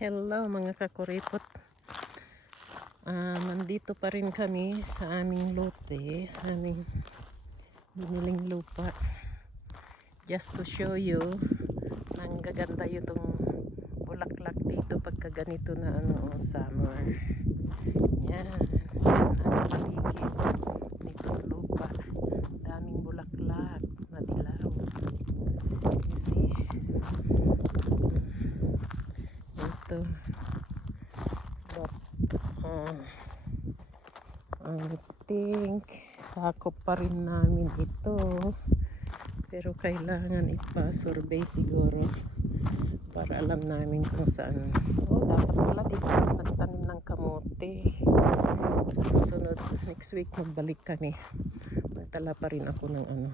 Hello mga kakuripot. Nandito pa rin kami sa aming lote, sa aming biniling lupa. Just to show you, nang gaganda itong bulaklak dito pagka ganito na summer. Yan, ang paligid nitong lupa. Daming bulaklak na dilaw. You see? Ito. I think sakop pa rin namin ito, pero kailangan ipa-survey siguro para alam namin kung saan. Dapat pala dito kami nagtanim ng kamote. Sa susunod next week magbalik kami, magtala pa rin ako ng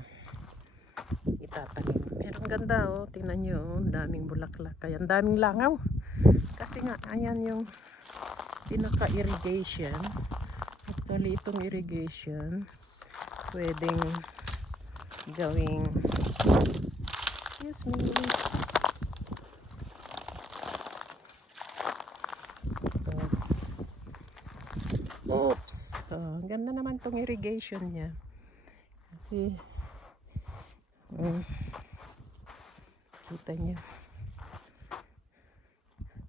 itatanim. Pero ang ganda, tingnan nyo, daming bulaklak, kaya ang daming langaw kasi nga ayan yung pinaka-irrigation. Actually, itong irrigation pwedeng gawing, excuse me, oops, ganda naman itong irrigation niya kasi kita niyo,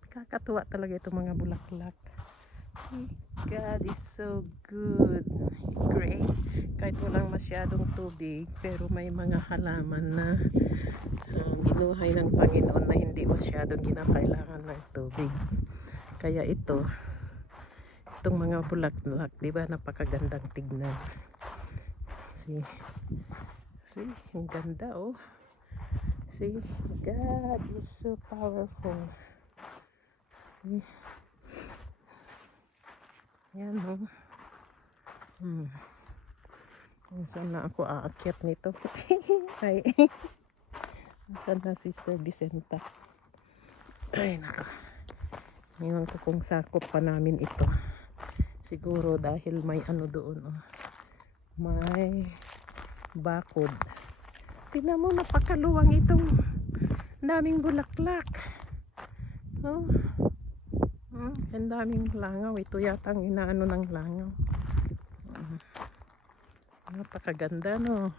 kakatuwa talaga itong mga bulaklak. See, God is so good. Great. Kahit walang masyadong tubig, pero may mga halaman na binuhay ng Panginoon na hindi masyadong kinakailangan ng tubig. Kaya itong mga bulaklak, di ba, napakagandang tignan. See, ang ganda, See, God is so powerful. See? Yan, saan na ako aakyat nito? Ay, saan na Sister Vicenta? Ay, naka. Ngayon ko kung sakop pa namin ito. Siguro dahil may doon, may bakod. Tingnan mo, napakaluwang itong daming bulaklak. Ang daming langaw. Ito yata ang inaano ng langaw. Napakaganda, no?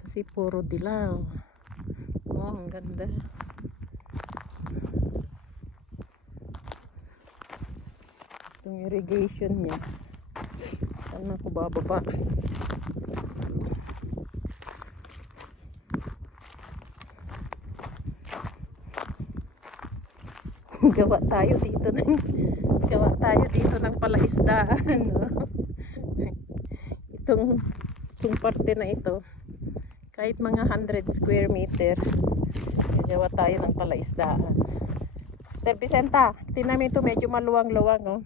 Kasi puro dilaw. Ang ganda. Itong irrigation niya. Saan ako bababa? gawa tayo dito ng palaisdaan, no? itong parte na ito, kahit mga 100 square meter, gawa tayo ng palaisdaan. Sister Vicenta, tingnan ito, medyo maluwang-luwang,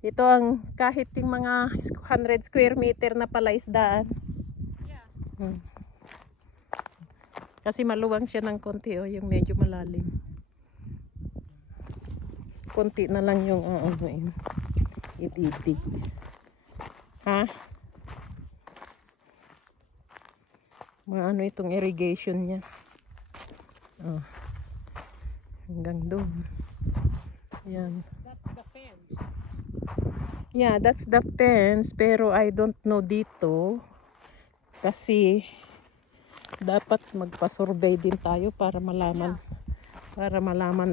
ito ang kahit yung mga 100 square meter na palaisdaan. Kasi maluwang siya ng konti, yung medyo malalim. Konti na lang yung ididig. Maano itong irrigation niya. Hanggang doon. Yan. That's the fence. Yeah, that's the fence, pero I don't know dito kasi dapat magpa-survey din tayo para malaman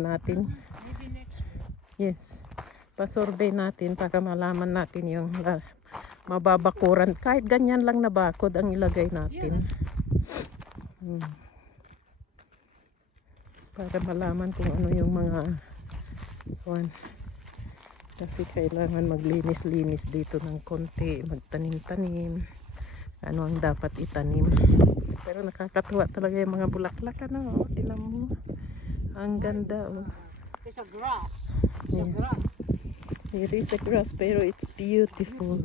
natin. Maybe next week. Yes, pa-survey natin para malaman natin yung mababakuran. Kahit ganyan lang na bakod ang ilagay natin. Para malaman kung ano yung mga kasi kailangan maglinis-linis dito ng konti, magtanim-tanim, ano ang dapat itanim. Pero nakakatuwa talaga yung mga bulaklak, tingnan mo, ang ganda. It's a grass. Yes. It is a grass, pero it's beautiful.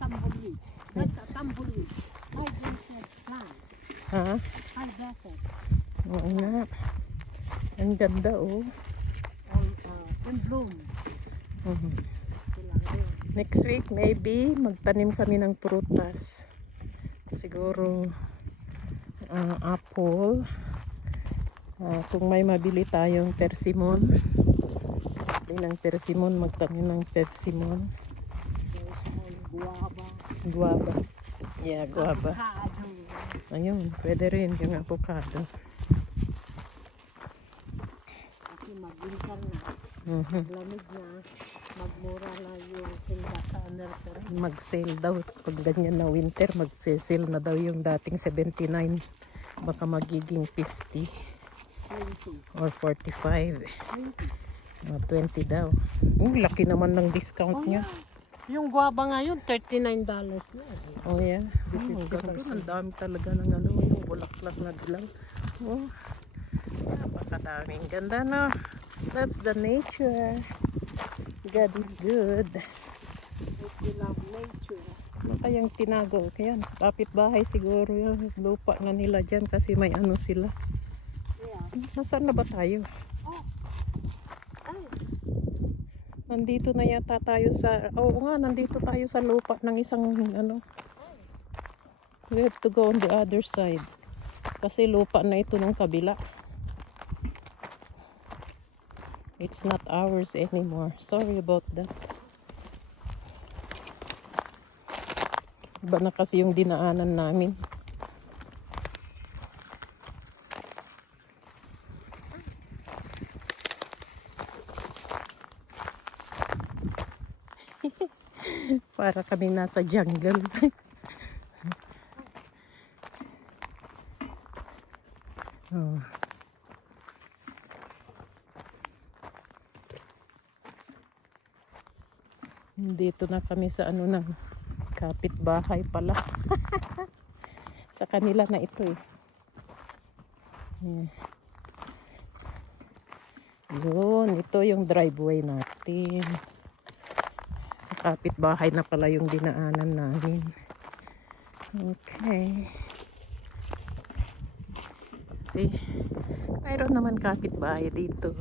Tumbleweed. That's a tumbleweed. Hydrangeas plant. Hydrangeas. Oo nga. Ang ganda, In bloom. Next week, maybe, magtanim kami ng prutas. Siguro, apple, Kung may mabili tayong persimmon, ng persimmon, magtanim ng persimmon. Guava. Guava. Yeah, guava. Avocado. Ayun, pwede rin yung avocado. Kasi mag-winter na. Mhm. Lamig na. Magmura na yung tinda sa nursery. Mag-sale daw. Pag ganyan na winter, mag-sale na daw yung dating 79. Baka magiging 50 20. or 45. 20. 20 daw. Laki naman ng discount niya. Yung guava ngayon, $39 na. Oh yeah. Ang ganda. Ang dami talaga ng ano, yung bulaklak na dilaw. Oh. Napakadaming ganda, no? That's the nature. God is good. If you love nature. Ano kayang tinago? Kaya sa kapitbahay siguro yung lupa na nila dyan kasi may ano sila. Yeah. Nasaan na ba tayo? Oh. Ay. Nandito na yata tayo sa, oo nga, nandito tayo sa lupa ng isang ano. We have to go on the other side. Kasi lupa na ito nung kabila. It's not ours anymore. Sorry about that. Iba na kasi yung dinaanan namin. Para kami nasa jungle. Oh. Dito na kami sa ano ng kapitbahay pala. Sa kanila na ito eh. Yeah. Yun, ito yung driveway natin. Sa kapitbahay na pala yung dinaanan namin. Okay. See, mayroon naman kapitbahay dito.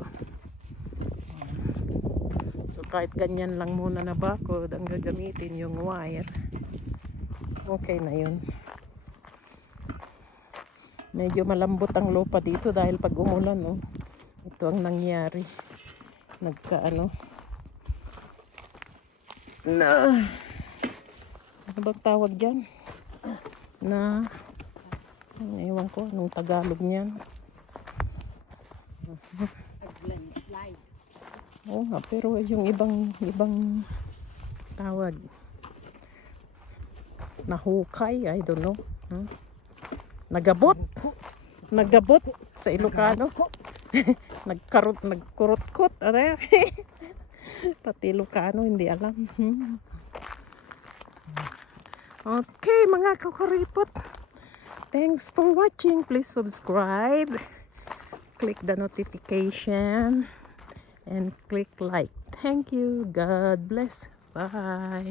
So kahit ganyan lang muna na bakod ang gagamitin yung wire. Okay na yun. Medyo malambot ang lupa dito dahil pag umulan, oh, ito ang nangyari. Nagkaano na, ano bang tawag dyan? Na, ewan ko anong Tagalog niyan. Landslide. Oo nga, pero yung ibang tawag, nahukay, I don't know. Nagabot sa Ilocano. Nagkurot-kot. Ano? Pati Ilocano hindi alam. Okay, mga kukuripot. Thanks for watching. Please subscribe. Click the notification. And click like. Thank you. God bless. Bye.